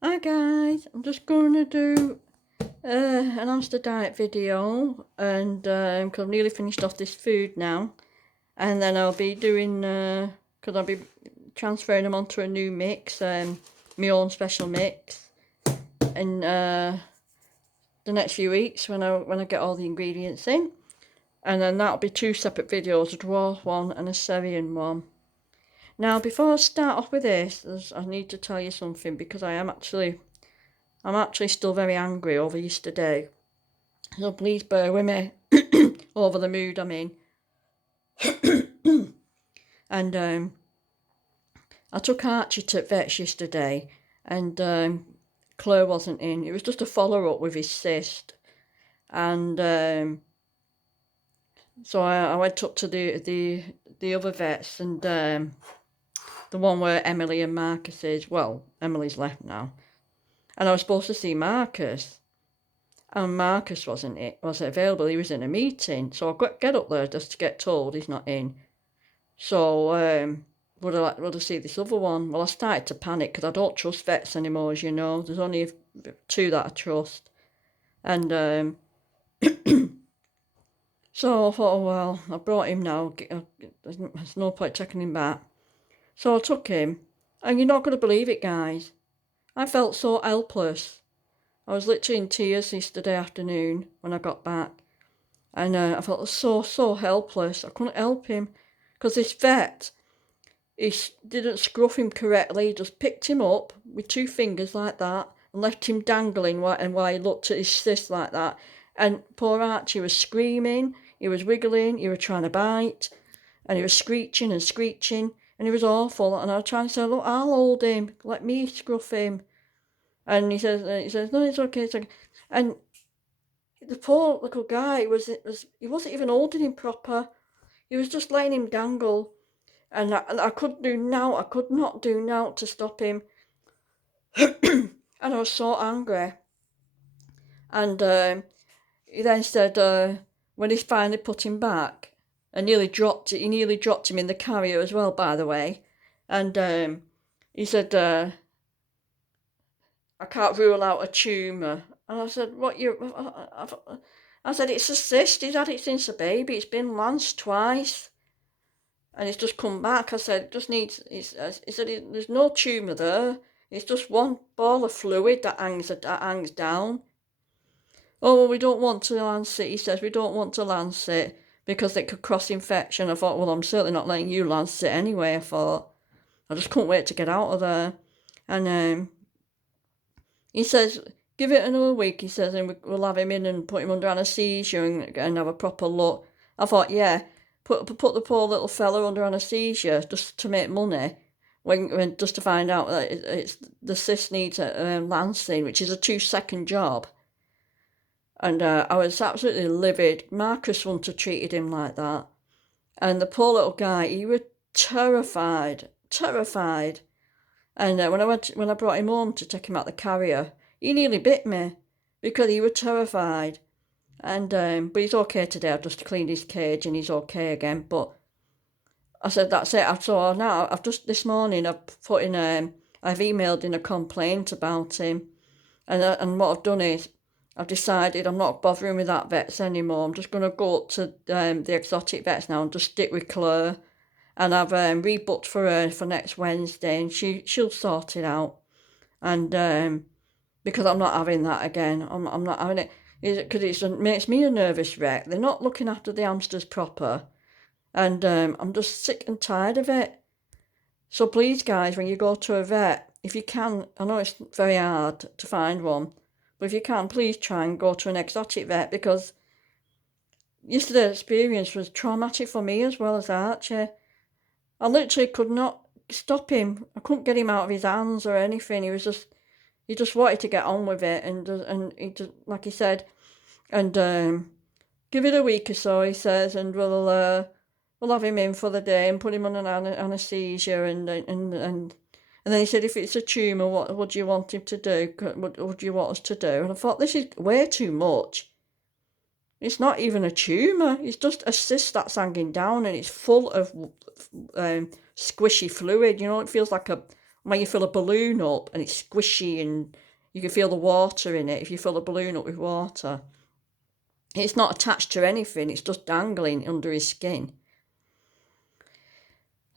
Hi guys, I'm just going to do an Hamster diet video, and because I've nearly finished off this food now, and then I'll be doing because I'll be transferring them onto a new mix, my own special mix, in the next few weeks when I get all the ingredients in, and then that'll be two separate videos, a dwarf one and a Syrian one. Now, before I start off with this, I need to tell you something because I'm actually still very angry over yesterday. So please bear with me over the mood I'm in. And I took Archie to vets yesterday, and Claire wasn't in. It was just a follow up with his cyst, and so I went up to the other vets, and the one where Emily and Marcus is. Well, Emily's left now, and I was supposed to see Marcus. And Marcus wasn't available. He was in a meeting, so I get up there just to get told he's not in. So would I see this other one? Well, I started to panic because I don't trust vets anymore, as you know. There's only two that I trust, and so I thought, oh well, I brought him now. There's no point taking him back. So I took him, and you're not going to believe it, guys. I felt so helpless. I was literally in tears yesterday afternoon when I got back. And I felt so helpless. I couldn't help him because this vet, didn't scruff him correctly. He just picked him up with two fingers like that and left him dangling while he looked at his cyst like that. And poor Archie was screaming, he was wiggling, he was trying to bite, and he was screeching, and he was awful. And I was trying to say, look, I'll hold him, let me scruff him. And he says, no, it's okay, it's okay. And the poor little guy he wasn't even holding him proper. He was just letting him dangle, and I could not do now to stop him. And I was so angry. And he then said, when he finally put him back, he nearly dropped him in the carrier as well, by the way. And he said, I can't rule out a tumour. And I said, what you? I said, it's a cyst. He's had it since a baby. It's been lanced twice. And it's just come back. I said, it just needs, he said, there's no tumour there. It's just one ball of fluid that hangs down. Oh, well, we don't want to lance it, he says. We don't want to lance it because it could cross infection. I thought, well, I'm certainly not letting you lance it anyway, I thought. I just couldn't wait to get out of there. And he says, give it another week, he says, and we'll have him in and put him under anaesthesia and have a proper look. I thought, yeah, put the poor little fella under anaesthesia just to make money, when just to find out that it's the cyst needs a lancing, which is a 2-second job. And I was absolutely livid. Marcus wouldn't have treated him like that. And the poor little guy, he was terrified. And when I brought him home to take him out the carrier, he nearly bit me because he was terrified. And but he's okay today. I've just cleaned his cage and he's okay again. But I said that's it. So now I've just this morning I've emailed in a complaint about him, and what I've done is I've decided I'm not bothering with that vets anymore. I'm just going to go up to the exotic vets now and just stick with Claire. And I've rebooked for her for next Wednesday, and she'll sort it out. And because I'm not having that again, I'm not having it because it makes me a nervous wreck. They're not looking after the hamsters proper, and I'm just sick and tired of it. So please, guys, when you go to a vet, if you can, I know it's very hard to find one, but if you can, please try and go to an exotic vet, because yesterday's experience was traumatic for me as well as Archie. I literally could not stop him. I couldn't get him out of his hands or anything. He just wanted to get on with it, and he just, like he said, and give it a week or so, he says, and we'll have him in for the day and put him on an anaesthesia, and then he said, if it's a tumour, what would you want him to do? What would you want us to do? And I thought, this is way too much. It's not even a tumour. It's just a cyst that's hanging down, and it's full of squishy fluid. You know, it feels like when you fill a balloon up and it's squishy and you can feel the water in it, if you fill a balloon up with water, it's not attached to anything, it's just dangling under his skin.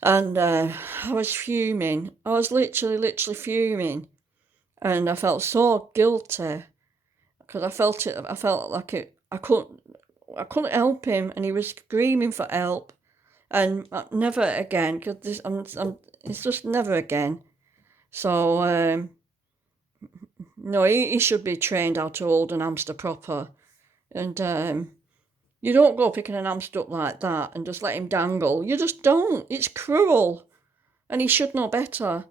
And I was fuming. I was literally fuming. And I felt so guilty because I felt like I couldn't help him, and he was screaming for help. And never again, because it's just never again. So, no, he should be trained how to hold an hamster proper. And you don't go picking an hamster up like that and just let him dangle. You just don't. It's cruel. And he should know better.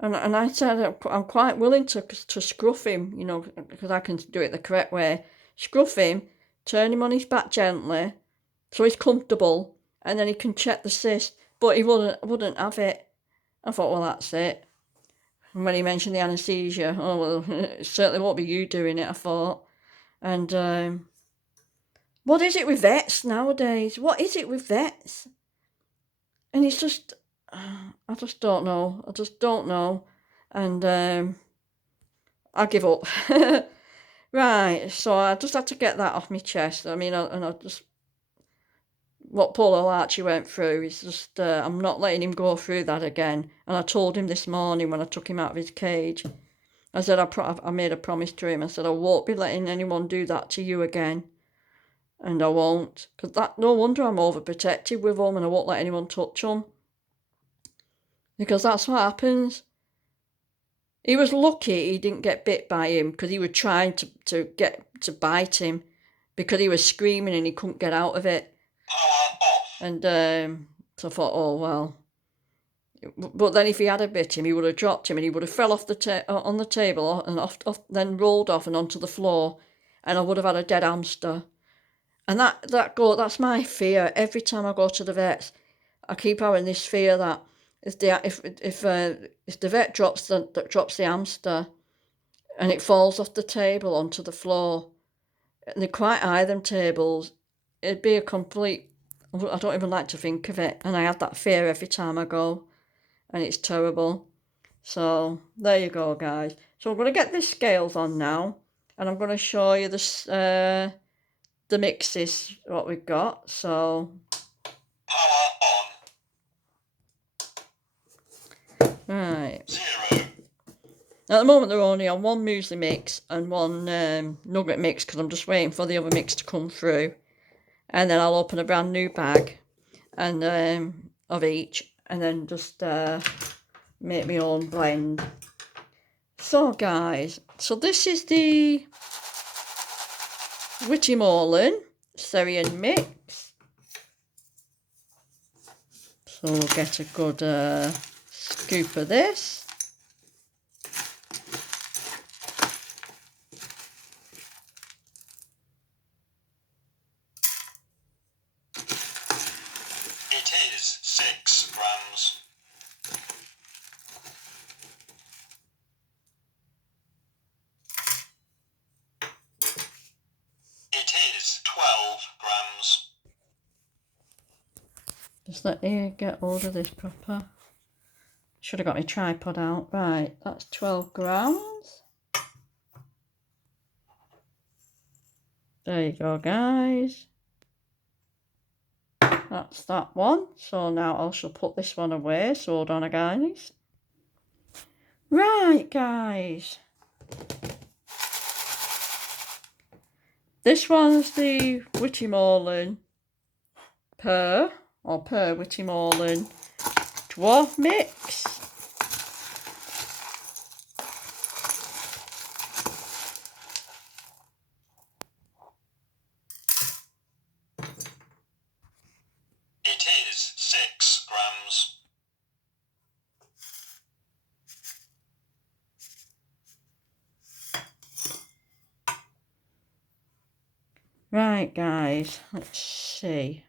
And I said I'm quite willing to scruff him, you know, because I can do it the correct way. Scruff him, turn him on his back gently, so he's comfortable, and then he can check the cyst. But he wouldn't have it. I thought, well, that's it. And when he mentioned the anaesthesia, oh well, it certainly won't be you doing it, I thought. And what is it with vets nowadays? What is it with vets? And it's just, I just don't know. I just don't know. And I give up. Right, so I just had to get that off my chest. I mean, I just, what Paul Archie went through is just, I'm not letting him go through that again. And I told him this morning when I took him out of his cage, I said, I made a promise to him. I said, I won't be letting anyone do that to you again. And I won't. Because no wonder I'm overprotective with him and I won't let anyone touch him. Because that's what happens. He was lucky he didn't get bit by him because he was trying to bite him because he was screaming and he couldn't get out of it. And so I thought, oh, well. But then if he had bit him, he would have dropped him and he would have fell off on the table and off, then rolled off and onto the floor, and I would have had a dead hamster. And that's my fear. Every time I go to the vets, I keep having this fear that if the vet drops the hamster and it falls off the table onto the floor, and they're quite high, them tables, it'd be a complete, I don't even like to think of it, and I have that fear every time I go, and it's terrible. So there you go, guys. So I'm going to get the scales on now, and I'm going to show you the mixes, what we've got. So right. 0. At the moment they're only on one muesli mix and one nugget mix because I'm just waiting for the other mix to come through. And then I'll open a brand new bag and of each, and then just make my own blend. So guys, so this is the Witty Moreland Syrian mix. So we'll get a good scoop of this. It is 6 grams. It is 12 grams. Just let me get hold of this proper. Should have got my tripod out. Right, that's 12 grams. There you go, guys. That's that one. So now I shall put this one away. So hold on, guys. Right, guys. This one's the Witty Moreland Per Witty Moreland Dwarf Mix. It is 6 grams. Right, guys, let's see.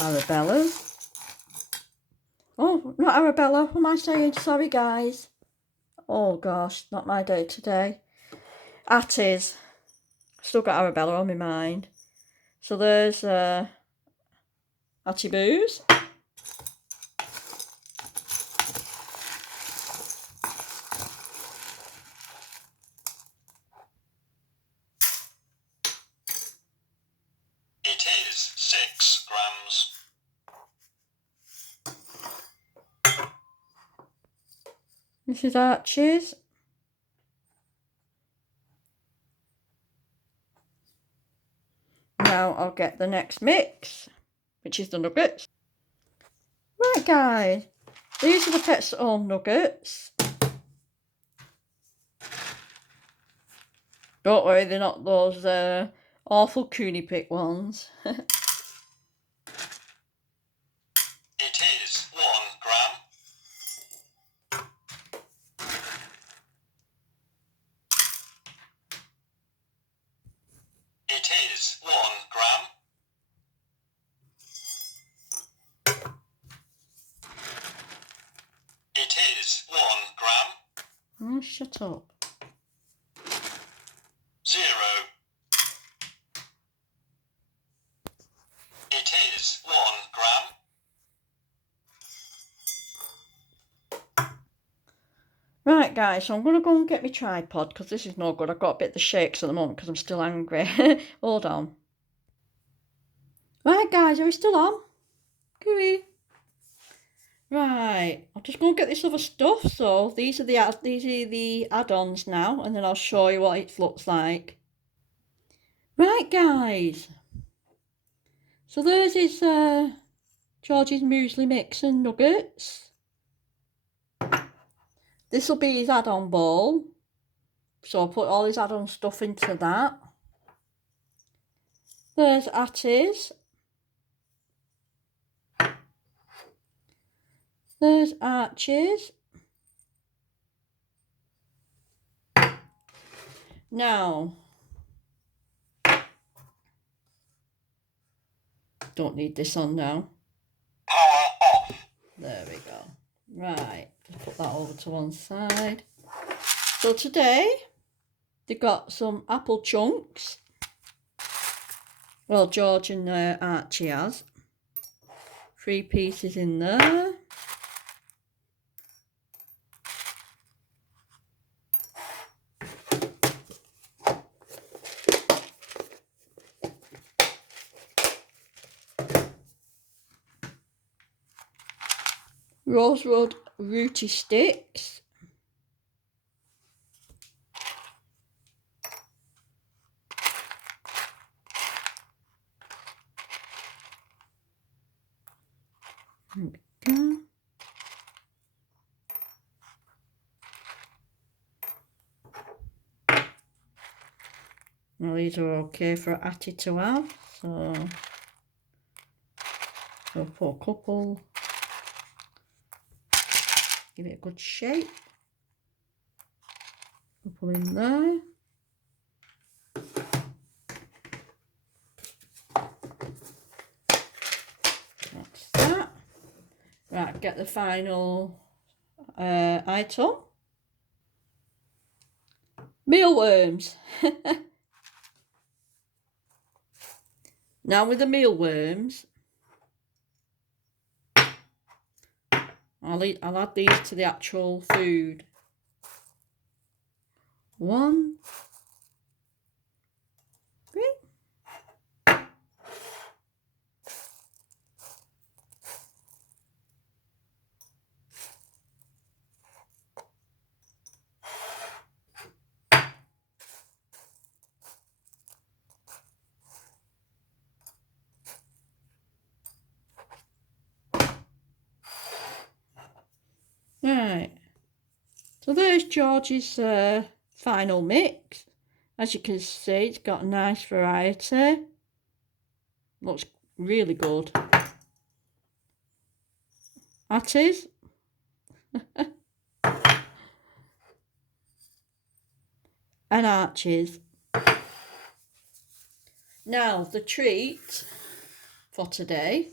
Arabella. Oh, not Arabella. What am I saying? Sorry, guys. Oh, gosh, not my day today. Atties. Still got Arabella on my mind. So there's Atty Boos. It is 6 grams. Mrs. Archie's. Now I'll get the next mix, which is the nuggets. Right, guys, these are the Pets at Home nuggets. Don't worry, they're not those awful Cooney Pick ones. It is 1 gram. It is 1 gram. It is 1 gram. Oh, shut up. 0. It is 1 gram. Right, guys, so I'm going to go and get my tripod because this is no good. I've got a bit of the shakes at the moment because I'm still angry. Hold on. Right, guys, are we still on? Gooey. Right, I'll just go and get this other stuff. So these are the add-ons now, and then I'll show you what it looks like. Right, guys. So there's his George's muesli mix and nuggets. This will be his add-on bowl. So I'll put all his add-on stuff into that. There's Atty's. There's Archie's. Now, don't need this on now. Power off. There we go. Right, just put that over to one side. So today, they got some apple chunks. Well, George and Archie has. 3 pieces in there. Rosewood rooty sticks. There we go. Well, these are okay for Atty to have, so I'll put a couple, give it a good shape. Couple in there. That's that. Right, get the final item. Mealworms. Now with the mealworms, I'll add these to the actual food. 1, 3. Right, so there's George's final mix. As you can see, it's got a nice variety. Looks really good. Atty's. And Archie's. Now, the treat for today.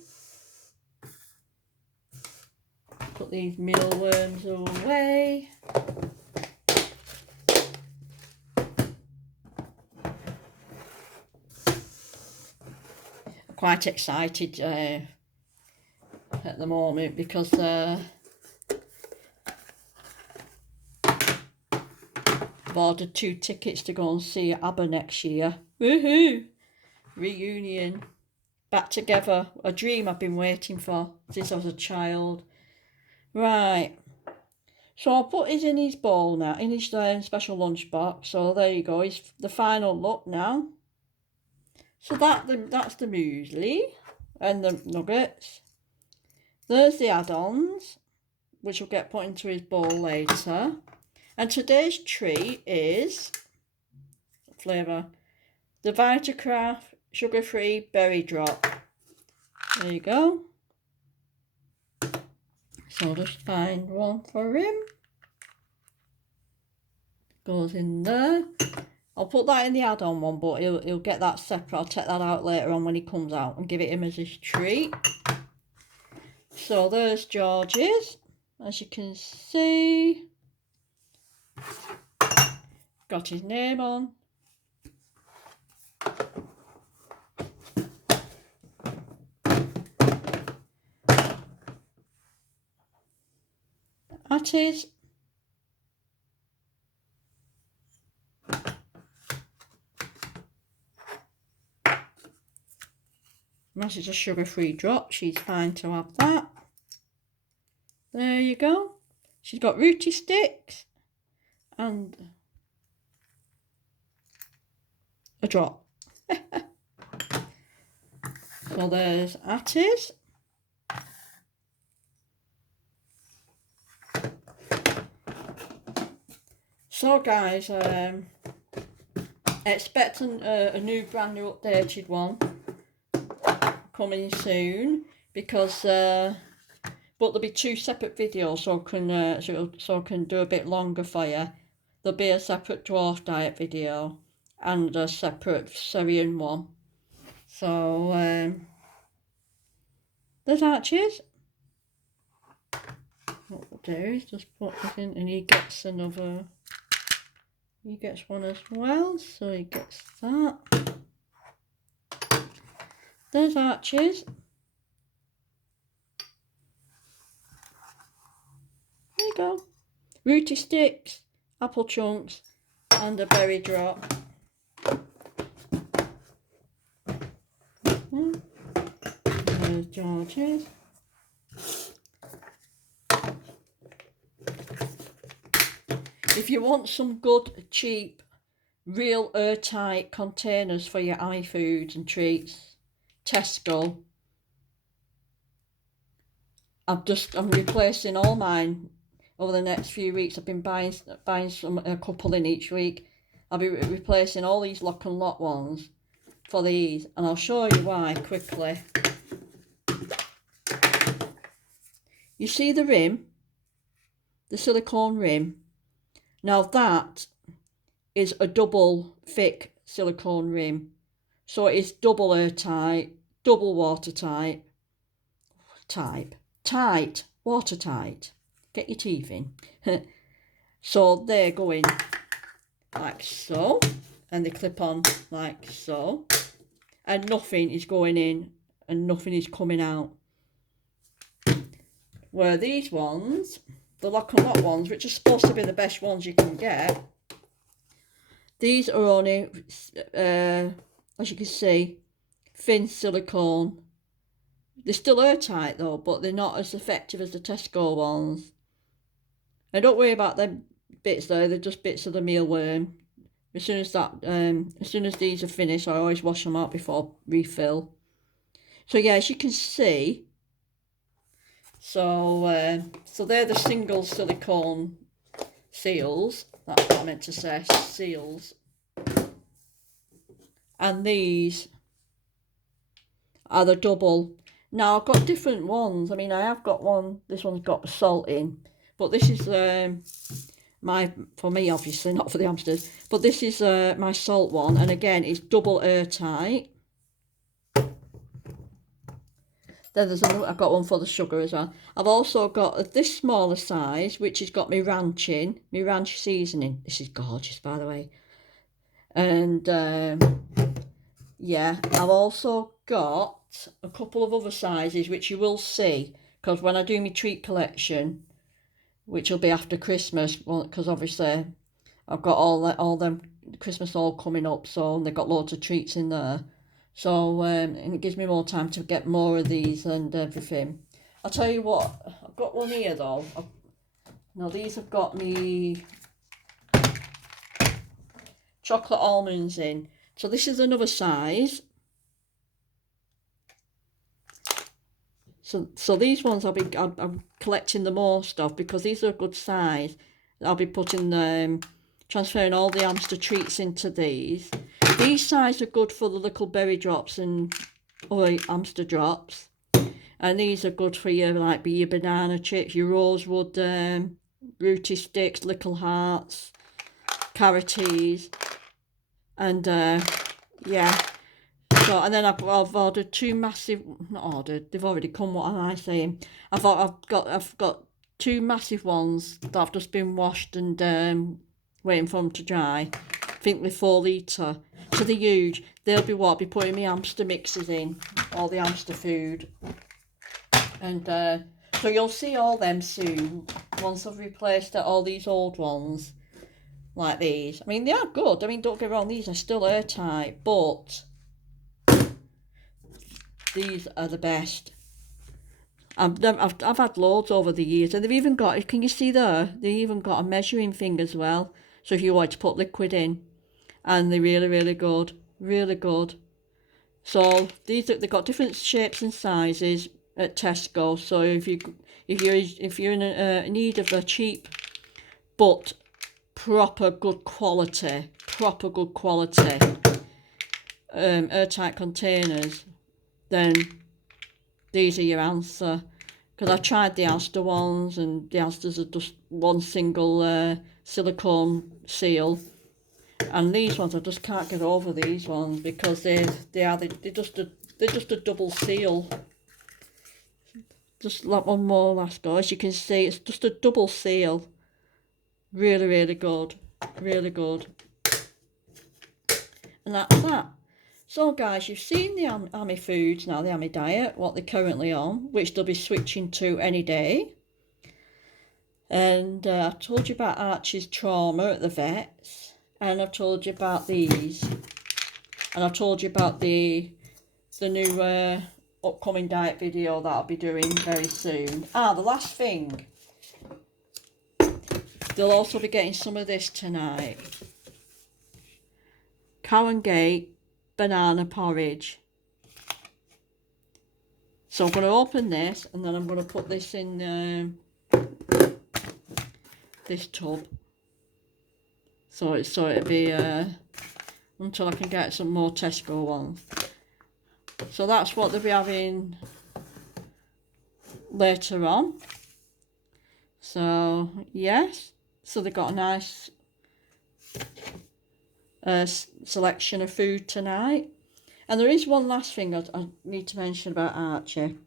Put these mealworms away. Quite excited at the moment because I've ordered 2 tickets to go and see ABBA next year. Woohoo! Reunion. Back together. A dream I've been waiting for since I was a child. Right. So I'll put his in his bowl now, in his special lunchbox. So there you go. It's the final look now. So that's the muesli and the nuggets. There's the add-ons, which will get put into his bowl later. And today's treat is flavour, the Vitacraft sugar-free berry drop. There you go. So I'll just find one for him. Goes in there. I'll put that in the add-on one, but he'll get that separate. I'll take that out later on when he comes out and give it him as his treat. So there's George's, as you can see. Got his name on. At his. This is a sugar-free drop. She's fine to have that. There you go. She's got rooty sticks and a drop. So there's Atties. So guys, expect a new brand new updated one coming soon, because but there'll be 2 separate videos, so I can do a bit longer for you. There'll be a separate dwarf diet video and a separate Syrian one. So there's Archie's. What we'll do is just put this in, and he gets another. He gets one as well, so he gets that. There's Archie's. There you go. Rooty sticks, apple chunks, and a berry drop. There's George's. If you want some good, cheap, real airtight containers for your iFoods and treats, Tesco. I'm replacing all mine over the next few weeks. I've been buying a couple in each week. I'll be replacing all these Lock and Lock ones for these, and I'll show you why quickly. You see the rim, the silicone rim. Now that is a double thick silicone rim, so it's double airtight, double watertight, watertight. Get your teeth in. So they're going like so, and they clip on like so, and nothing is going in and nothing is coming out. Where these ones, the Lock and Lock ones, which are supposed to be the best ones you can get, these are only, as you can see, thin silicone. They're still airtight though, but they're not as effective as the Tesco ones. And don't worry about them bits though, they're just bits of the mealworm. As soon as these are finished, I always wash them out before refill. So yeah, as you can see, so they're the single silicone seals. That's what I meant to say, seals. And these are the double. Now I've got different ones. I mean, I have got one. This one's got salt in, but this is for me, obviously, not for the hamsters. But this is my salt one, and again, it's double airtight. Then there's another, I've got one for the sugar as well. I've also got this smaller size, which has got my ranch in, my ranch seasoning. This is gorgeous, by the way. And yeah, I've also got a couple of other sizes, which you will see, because when I do my treat collection, which will be after Christmas, because obviously I've got all them Christmas all coming up, so they've got loads of treats in there. So and it gives me more time to get more of these and everything. I'll tell you what, I've got one here though. Now these have got me chocolate almonds in. So this is another size. So these ones I'm collecting the most of because these are a good size. I'll be putting transferring all the hamster treats into these. These size are good for the little berry drops and other hamster drops. And these are good for your your banana chips, your rosewood rooty sticks, little hearts, carroties, and yeah. So and then I've ordered two massive, not ordered, they've already come. What am I saying? I've got two massive ones that have just been washed and waiting for them to dry. I think they're 4 litre, so they're huge. They'll be what? Be putting my hamster mixes in, all the hamster food. And so you'll see all them soon once I've replaced all these old ones like these. I mean, they are good. I mean, don't get me wrong, these are still airtight, but these are the best. I've had loads over the years, and they've even got, can you see there? They even got a measuring thing as well. So if you want to put liquid in, and they're really, really good, really good. So they've got different shapes and sizes at Tesco. So if you're in need of a cheap but proper good quality airtight containers, then these are your answer. Because I tried the Asda ones, and the Asdas are just one single silicone seal, and these ones I just can't get over these ones because they're just a double seal. Just like one more last go. As you can see, it's just a double seal. Really, really good, really good. And that's that. So guys, you've seen the Ammy foods now, the Ammy diet, what they're currently on, which they'll be switching to any day. And I told you about Archie's trauma at the vets, and I've told you about these, and I've told you about the new upcoming diet video that I'll be doing very soon. The last thing, they'll also be getting some of this tonight. Cow and Gate banana porridge. So I'm going to open this, and then I'm going to put this in this tub. So it'll be until I can get some more Tesco ones. So that's what they'll be having later on. So yes, so they've got a nice selection of food tonight. And there is one last thing I need to mention about Archie,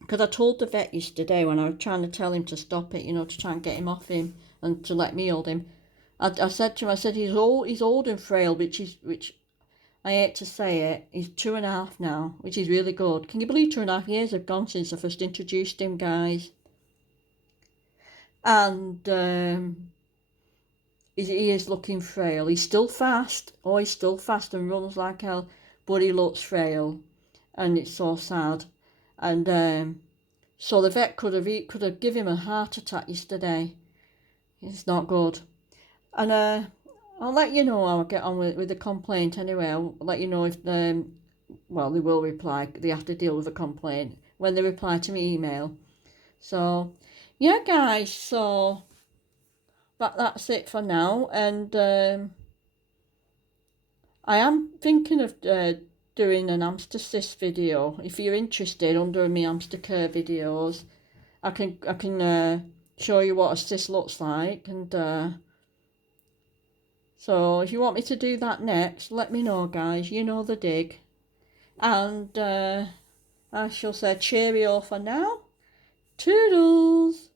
because I told the vet yesterday when I was trying to tell him to stop it, to try and get him off him and to let me hold him. I said to him, he's old and frail, which I hate to say it, he's 2.5 now, which is really good. Can you believe 2.5 years have gone since I first introduced him, guys? And he is looking frail. He's still fast. Oh, he's still fast and runs like hell, but he looks frail, and it's so sad. And so the vet could have given him a heart attack yesterday. It's not good. And I'll let you know how I get on with the complaint anyway. I'll let you know if well, they will reply. They have to deal with a complaint when they reply to my email. So yeah, guys, so that's it for now. And I am thinking of doing an hamster cyst video. If you're interested, under my hamster care videos, I can show you what a cyst looks like. And so if you want me to do that next, let me know, guys. You know the dig. And I shall say cheerio for now. Toodles!